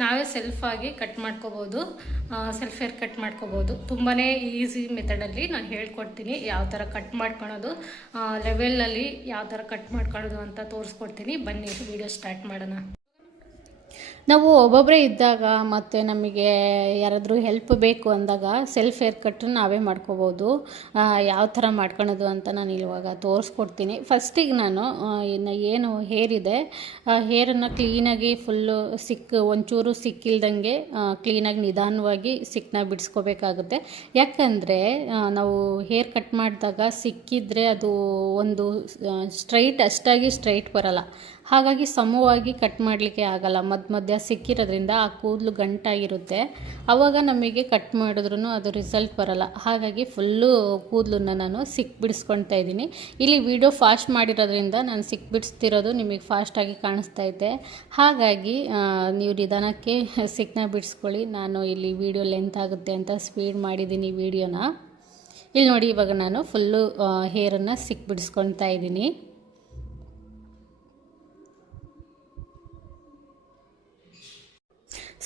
ನಾವೇ ಸೆಲ್ಫಾಗಿ ಕಟ್ ಮಾಡ್ಕೋಬೋದು, self hair cut ಮಾಡ್ಕೋಬೋದು. ತುಂಬಾ ಈಸಿ ಮೆಥಡಲ್ಲಿ ನಾನು ಹೇಳ್ಕೊಡ್ತೀನಿ ಯಾವ ಥರ ಕಟ್ ಮಾಡ್ಕೊಳೋದು, ಲೆವೆಲಲ್ಲಿ ಯಾವ ಥರ ಕಟ್ ಮಾಡ್ಕೊಳ್ಳೋದು ಅಂತ ತೋರಿಸ್ಕೊಡ್ತೀನಿ. ಬನ್ನಿ ವಿಡಿಯೋ ಸ್ಟಾರ್ಟ್ ಮಾಡೋಣ. ನಾವು ಒಬ್ಬೊಬ್ಬರೇ ಇದ್ದಾಗ ಮತ್ತು ನಮಗೆ ಯಾರಾದರೂ ಹೆಲ್ಪ್ ಬೇಕು ಅಂದಾಗ ಸೆಲ್ಫ್ ಹೇರ್ ಕಟ್ ನಾವೇ ಮಾಡ್ಕೋಬೋದು. ಯಾವ ಥರ ಮಾಡ್ಕೊಳೋದು ಅಂತ ನಾನು ಇವಾಗ ತೋರಿಸ್ಕೊಡ್ತೀನಿ. ಫಸ್ಟಿಗೆ ನಾನು ಏನು ಹೇರ್ ಇದೆ ಹೇರನ್ನು ಕ್ಲೀನಾಗಿ ಫುಲ್ಲು ಒಂಚೂರು ಸಿಕ್ಕಿಲ್ದಂಗೆ ಕ್ಲೀನಾಗಿ ನಿಧಾನವಾಗಿ ಸಿಕ್ಕನ್ನ ಬಿಡಿಸ್ಕೋಬೇಕಾಗುತ್ತೆ. ಯಾಕಂದರೆ ನಾವು ಹೇರ್ ಕಟ್ ಮಾಡಿದಾಗ ಸಿಕ್ಕಿದ್ರೆ ಅದು ಒಂದು ಅಷ್ಟಾಗಿ ಸ್ಟ್ರೈಟ್ ಬರಲ್ಲ. ಹಾಗಾಗಿ ಸಮವಾಗಿ ಕಟ್ ಮಾಡಲಿಕ್ಕೆ ಆಗಲ್ಲ. ಮಧ್ಯ ಸಿಕ್ಕಿರೋದ್ರಿಂದ ಆ ಕೂದಲು ಗಂಟಾಗಿರುತ್ತೆ. ಆವಾಗ ನಮಗೆ ಕಟ್ ಮಾಡಿದ್ರೂ ಅದು ರಿಸಲ್ಟ್ ಬರಲ್ಲ. ಹಾಗಾಗಿ ಫುಲ್ಲು ಕೂದಲನ್ನ ನಾನು ಬಿಡಿಸ್ಕೊಳ್ತಾ ಇದ್ದೀನಿ. ಇಲ್ಲಿ ವಿಡಿಯೋ ಫಾಸ್ಟ್ ಮಾಡಿರೋದ್ರಿಂದ ನಾನು ಬಿಡಿಸ್ತಿರೋದು ನಿಮಗೆ ಫಾಸ್ಟಾಗಿ ಕಾಣಿಸ್ತಾ ಇದೆ. ಹಾಗಾಗಿ ನೀವು ನಿಧಾನಕ್ಕೆ ಸಿಕ್ಕನ್ನ ಬಿಡಿಸ್ಕೊಳ್ಳಿ. ನಾನು ಇಲ್ಲಿ ವಿಡಿಯೋ ಲೆಂತ್ ಆಗುತ್ತೆ ಅಂತ ಸ್ಪೀಡ್ ಮಾಡಿದ್ದೀನಿ ವಿಡಿಯೋನ. ಇಲ್ಲಿ ನೋಡಿ, ಇವಾಗ ನಾನು ಫುಲ್ಲು ಹೇರನ್ನು ಬಿಡಿಸ್ಕೊಳ್ತಾ ಇದ್ದೀನಿ.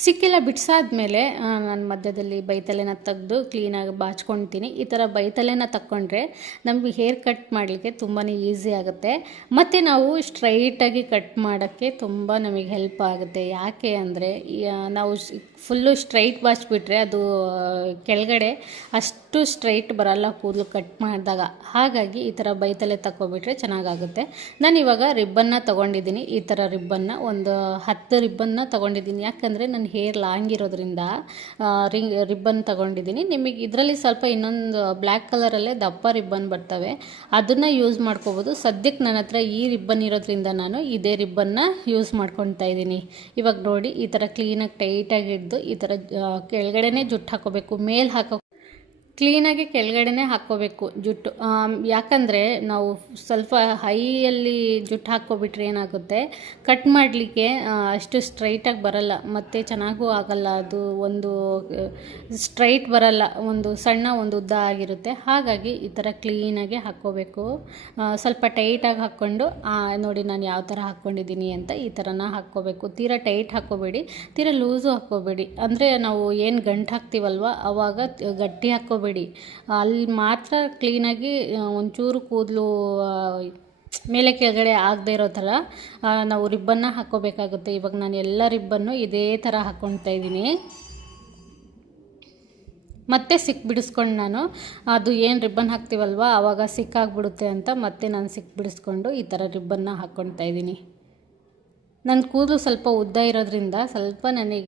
ಸಿಕ್ಕೆಲ್ಲ ಬಿಡಿಸಾದ್ಮೇಲೆ ನಾನು ಮಧ್ಯದಲ್ಲಿ ಬೈತಲೆನ ತೆಗೆದು ಕ್ಲೀನಾಗಿ ಬಾಚ್ಕೊಳ್ತೀನಿ. ಈ ಥರ ಬೈತಲೆನ ತಕ್ಕೊಂಡ್ರೆ ನಮಗೆ ಹೇರ್ ಕಟ್ ಮಾಡಲಿಕ್ಕೆ ತುಂಬಾ ಈಸಿ ಆಗುತ್ತೆ. ಮತ್ತು ನಾವು ಸ್ಟ್ರೈಟಾಗಿ ಕಟ್ ಮಾಡೋಕ್ಕೆ ತುಂಬ ನಮಗೆ ಹೆಲ್ಪ್ ಆಗುತ್ತೆ. ಯಾಕೆ ಅಂದರೆ ನಾವು ಫುಲ್ಲು ಸ್ಟ್ರೈಟ್ ಬಾಚ್ಬಿಟ್ರೆ ಅದು ಕೆಳಗಡೆ ಅಷ್ಟು ಸ್ಟ್ರೈಟ್ ಬರಲ್ಲ ಕೂದಲು ಕಟ್ ಮಾಡಿದಾಗ. ಹಾಗಾಗಿ ಈ ಥರ ಬೈತಲೆ ತಗೊಬಿಟ್ರೆ ಚೆನ್ನಾಗಾಗುತ್ತೆ. ನಾನು ಇವಾಗ ರಿಬ್ಬನ್ನ ತೊಗೊಂಡಿದ್ದೀನಿ. ಈ ಥರ ರಿಬ್ಬನ್ನ ಒಂದು 10 ರಿಬ್ಬನ್ನ ತೊಗೊಂಡಿದ್ದೀನಿ. ಯಾಕಂದರೆ ನನ್ನ ಹೇರ್ ಲಾಂಗ್ ಇರೋದ್ರಿಂದ ರಿಬ್ಬನ್ ತೊಗೊಂಡಿದ್ದೀನಿ. ನಿಮಗೆ ಇದರಲ್ಲಿ ಸ್ವಲ್ಪ ಇನ್ನೊಂದು ಬ್ಲ್ಯಾಕ್ ಕಲರಲ್ಲೇ ದಪ್ಪ ರಿಬ್ಬನ್ ಬರ್ತವೆ, ಅದನ್ನು ಯೂಸ್ ಮಾಡ್ಕೋಬೋದು. ಸದ್ಯಕ್ಕೆ ನನ್ನ ಹತ್ರ ಈ ರಿಬ್ಬನ್ ಇರೋದ್ರಿಂದ ನಾನು ಇದೇ ರಿಬ್ಬನ್ನ ಯೂಸ್ ಮಾಡ್ಕೊತಾ ಇದ್ದೀನಿ. ಇವಾಗ ನೋಡಿ, ಈ ಥರ ಕ್ಲೀನಾಗಿ ಟೈಟಾಗಿ ಹಿಡಿದು ಈ ಥರ ಕೆಳಗಡೆನೇ ಜುಟ್ಟು ಹಾಕೋಬೇಕು. ಮೇಲೆ ಕ್ಲೀನಾಗಿ ಕೆಳಗಡೆನೇ ಹಾಕ್ಕೋಬೇಕು ಜುಟ್ಟು. ಯಾಕಂದರೆ ನಾವು ಸ್ವಲ್ಪ ಹೈಯಲ್ಲಿ ಜುಟ್ಟು ಹಾಕ್ಕೊಬಿಟ್ರೆ ಏನಾಗುತ್ತೆ, ಕಟ್ ಮಾಡಲಿಕ್ಕೆ ಅಷ್ಟು ಸ್ಟ್ರೈಟಾಗಿ ಬರಲ್ಲ, ಮತ್ತು ಚೆನ್ನಾಗೂ ಆಗಲ್ಲ. ಅದು ಒಂದು ಸ್ಟ್ರೈಟ್ ಬರಲ್ಲ, ಒಂದು ಸಣ್ಣ ಒಂದು ಉದ್ದ ಆಗಿರುತ್ತೆ. ಹಾಗಾಗಿ ಈ ಥರ ಕ್ಲೀನಾಗಿ ಹಾಕ್ಕೋಬೇಕು. ಸ್ವಲ್ಪ ಟೈಟಾಗಿ ಹಾಕ್ಕೊಂಡು ನೋಡಿ ನಾನು ಯಾವ ಥರ ಹಾಕ್ಕೊಂಡಿದ್ದೀನಿ ಅಂತ ಈ ಥರನ ಹಾಕ್ಕೋಬೇಕು. ತೀರಾ ಟೈಟ್ ಹಾಕ್ಕೋಬೇಡಿ, ತೀರಾ ಲೂಸು ಹಾಕ್ಕೋಬೇಡಿ. ಅಂದರೆ ನಾವು ಏನು ಗಂಟು ಹಾಕ್ತೀವಲ್ವ ಆವಾಗ ಗಟ್ಟಿ ಹಾಕ್ಕೋಬೇಡಿ. ಅಲ್ಲಿ ಮಾತ್ರ ಕ್ಲೀನಾಗಿ ಒಂಚೂರು ಕೂದಲು ಮೇಲೆ ಕೆಳಗಡೆ ಆಗದೆ ಇರೋ ಥರ ನಾವು ರಿಬ್ಬನ್ನ ಹಾಕ್ಕೋಬೇಕಾಗುತ್ತೆ. ಇವಾಗ ನಾನು ಎಲ್ಲ ರಿಬ್ಬನ್ನು ಇದೇ ಥರ ಹಾಕ್ಕೊಳ್ತಾ ಇದ್ದೀನಿ. ಮತ್ತೆ ಬಿಡಿಸ್ಕೊಂಡು ನಾನು ಅದು ಏನು ರಿಬ್ಬನ್ ಹಾಕ್ತೀವಲ್ವ ಆವಾಗ ಸಿಕ್ಕಾಗ್ಬಿಡುತ್ತೆ ಅಂತ ಮತ್ತೆ ನಾನು ಬಿಡಿಸ್ಕೊಂಡು ಈ ಥರ ರಿಬ್ಬನ್ನ ಹಾಕ್ಕೊಳ್ತಾ ಇದ್ದೀನಿ. ನನ್ನ ಕೂದಲು ಸ್ವಲ್ಪ ಉದ್ದ ಇರೋದ್ರಿಂದ ಸ್ವಲ್ಪ ನನಗೆ